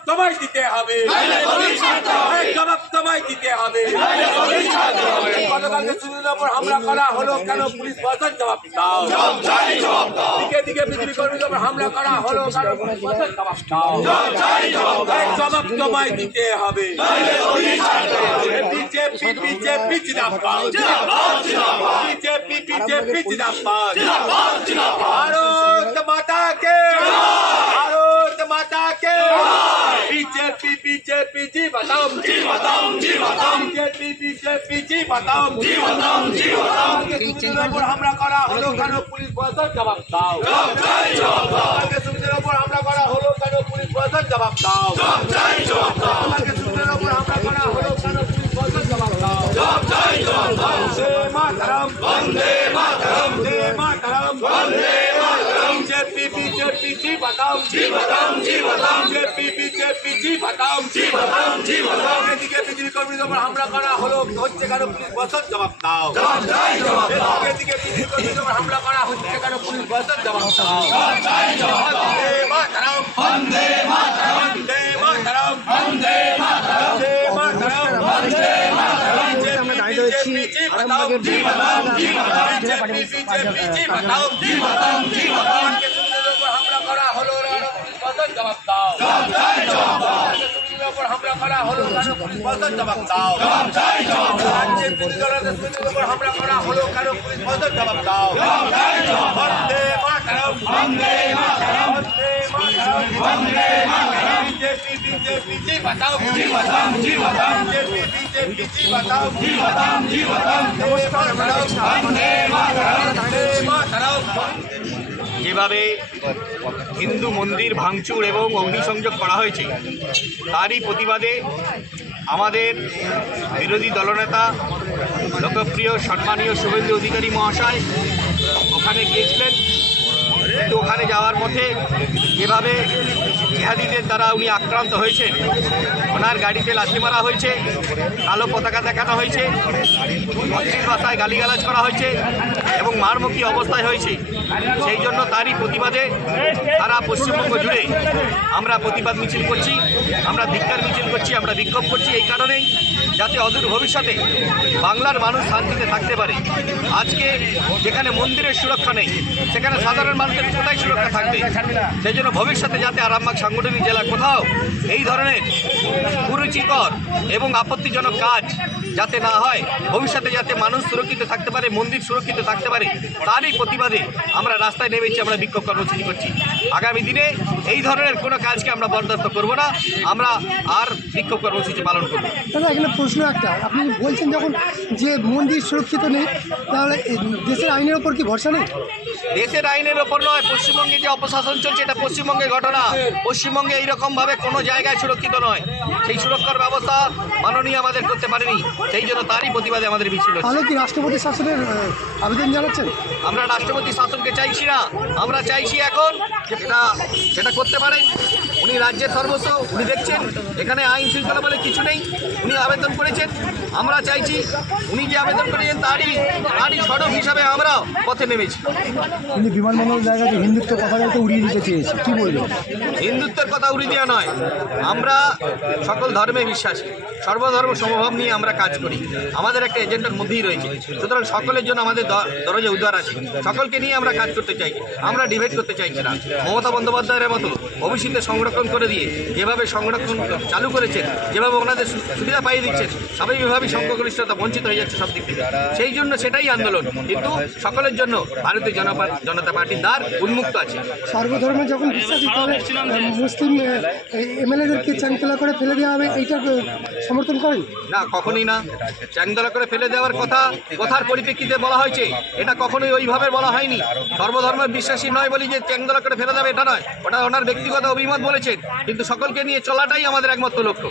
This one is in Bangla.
জবাব দিতে হবে। জবাব তোমায় দিতে হবে। গতকালকে সুনীলের উপর হামলা করা হলো কেন পুলিশ প্রশাসন জবাব দাও। দিকে দিকে বিজেপি কর্মীদের উপর হামলা করা হলো কেন পুলিশ প্রশাসন জবাব দাও। জবাব তোমায় দিতে হবে। বিজেপি বিজেপি জিন্দাবাদ। বিজেপি বিজেপি জিন্দাবাদ। ভারত মাতা কে ভারত বিজেপি বিজেপি জি বাতাও জি বাতাও জি বাতাও বিজেপি বিজেপি জি বাতাও জি বাতাও জি বাতাও সুবিধার উপর হামলা করা হলো কেন পুলিশ প্রশাসন জবাব দাও আমাকে সুবিধার উপর হামলা করা হলো কেন পুলিশ প্রশাসন জবাব দাও আমাকে সুবিধার উপর হামলা করা হলো কেন পুলিশ প্রশাসন জবাব দাও বন্দে মাতরম বন্দে মাতরম বন্দে মাতরম বন্দে মাতরম বিজেপি বিজেপি জি বাতাও জি বাতাও জি বাতাও বিজেপি বিজেপি জি বাতাও জি বাতাও জি বাতাও এদিকে বিজেপি কর্মীদের উপর হামলা করা হলো হচ্ছে কেন পুলিশ প্রশাসন জবাব দাও। এদিকে বিজেপি কর্মীদের উপর হামলা করা হচ্ছে কেন পুলিশ প্রশাসন জবাব দাও। বন্দে মাতরম। বন্দে মাতরম। বন্দে মাতরম। বন্দে মাতরম। বন্দে মাতরম। বন্দে মাতরম। আমরা দাঁড়িয়ে রয়েছি। আরামবাগের হামলা করা হলো জবাব দাও। হামলা করা হলো জবাব দাও। রাজ্যের বিরোধী দলের সুনীলের উপর হামলা করা হলো কেন? পুলিশ প্রশাসন জবাব দাও। বন্দে মাতরম। বন্দে মাতরম। বন্দে মাতরম। বন্দে মাতরম। বিজেপি বিজেপি জি বাতাও। জি বাতাও জি বাতাও। বিজেপি বিজেপি জি বাতাও। জি বাতাও জি বাতাও। নমস্কার বন্দে মাতরম। বন্দে মাতরম। যেভাবে হিন্দু মন্দির ভাঙচুর এবং অগ্নিসংযোগ করা হয়েছে, তারই প্রতিবাদে আমাদের বিরোধী দলনেতা, লোকপ্রিয়, সম্মানীয় শুভেন্দু অধিকারী মহাশয় ওখানে গিয়েছিলেন। কিন্তু ওখানে যাওয়ার পথে যেভাবে জিহাদিদের দ্বারা উনি আক্রান্ত হয়েছেন, ওনার গাড়িতে লাথি মারা হয়েছে, কালো পতাকা দেখানো হয়েছে অশ্লীল ভাষায় গালিগালাজ করা হয়েছে এবং মারমুখী অবস্থায় হয়েছে। সেই জন্য তারই প্রতিবাদে সারা পশ্চিমবঙ্গ জুড়ে আমরা প্রতিবাদ মিছিল করছি, আমরা ধিক্কার মিছিল করছি, আমরা বিক্ষোভ করছি এই কারণেই যাতে অদূর ভবিষ্যতে বাংলার মানুষ শান্তিতে থাকতে পারে। আজকে যেখানে মন্দিরের সুরক্ষা নেই, সেখানে সাধারণ মানুষের কোথায় সুরক্ষা থাকবে? সেই জন্য ভবিষ্যতে যাতে আরামবাগ সাংগঠনিক জেলা কোথাও এই ধরনের কুরুচিকর এবং আপত্তিজনক কাজ যাতে না হয়, ভবিষ্যতে যাতে মানুষ সুরক্ষিত থাকতে পারে, মন্দির সুরক্ষিত থাকতে পারে তারই প্রতিবাদে আমরা রাস্তায় নেমেছি আমরা বিক্ষোভ কর্মসূচি করছি। আগামী দিনে এই ধরনের কোনো কাজকে আমরা বরদাস্ত করব না আমরা আর বিক্ষোভ কর্মসূচি পালন করব। দাদা এখানে প্রশ্ন একটা। আপনি বলছেন যখন যে মন্দির সুরক্ষিত নেই তাহলে দেশের আইনের ওপর কি ভরসা নেই? দেশের আইনের ওপর নয় পশ্চিমবঙ্গে যে অপশাসন চলছে এটা পশ্চিমবঙ্গের ঘটনা। পশ্চিমবঙ্গে এইরকমভাবে কোনো জায়গায় সুরক্ষিত নয়। সেই সুরক্ষার ব্যবস্থা মাননীয় আমাদের করতে পারেনি। সেই জন্য তারই প্রতিবাদে আমাদের মিছিল হচ্ছে। তাহলে কি রাষ্ট্রপতি শাসনের আবেদন জানাচ্ছেন? আমরা রাষ্ট্রপতি শাসনকে চাইছি না আমরা চাইছি এখন যেটা সেটা করতে পারেন। উনি রাজ্যের সর্বস্ব উনি দেখছেন এখানে আইন শৃঙ্খলা বলে কিছু নেই উনি আবেদন করেছেন। আমরা চাইছি উনি যে আবেদন করেছেন তারই তারই সড়ক হিসাবে আমরা পথে নেমেছি। কিন্তু বিমানবন্দর জায়গাতে হিন্দুত্ব কথা উড়িয়ে দিতে চেয়েছে। কি বলবেন হিন্দুত্বের কথা উড়িয়ে দেওয়া নয়। আমরা সকল ধর্মে বিশ্বাসী। সর্বধর্ম সমভাব নিয়ে আমরা কাজ করি। আমাদের একটা এজেন্ডার মধ্যেই রয়েছে। সুতরাং সকলের জন্য আমাদের দরজা উদ্ধার আছে। সকলকে নিয়ে আমরা কাজ করতে চাই। আমরা ডিভাইড করতে চাইছি না মমতা বন্দ্যোপাধ্যায়ের মতো ভবিষ্যতে সংরক্ষণ করে দিয়ে যেভাবে সংরক্ষণ চালু করেছেন যেভাবে ওনাদের সুবিধা পাইয়ে দিচ্ছেন স্বাভাবিকভাবেই সংখ্যাগরিষ্ঠতা বঞ্চিত হয়ে যাচ্ছে সব দিক থেকে সেই জন্য সেটাই আন্দোলন। কিন্তু সকলের জন্য ভারতীয় জনতা পার্টির দ্বার উন্মুক্ত আছে। সর্বধর্মে যখন মুসলিম এমএলএদেরকে চ্যাংকেলা করে ফেলে দেওয়া হবে এইটা সমর্থন করেন? না কখনোই না। চ্যাংদলা করে ফেলে দেওয়ার কথা কথার পরিপ্রেক্ষিতে বলা হয়েছে। এটা কখনোই ওইভাবে বলা হয়নি। সর্বধর্মের বিশ্বাসী নয় বলি যে চ্যাংদলা করে ফেলে দেবে, এটা নয়। ওটা ওনার ব্যক্তিগত অভিমত বলেছেন। কিন্তু সকলকে নিয়ে চলাটাই আমাদের একমাত্র লক্ষ্য।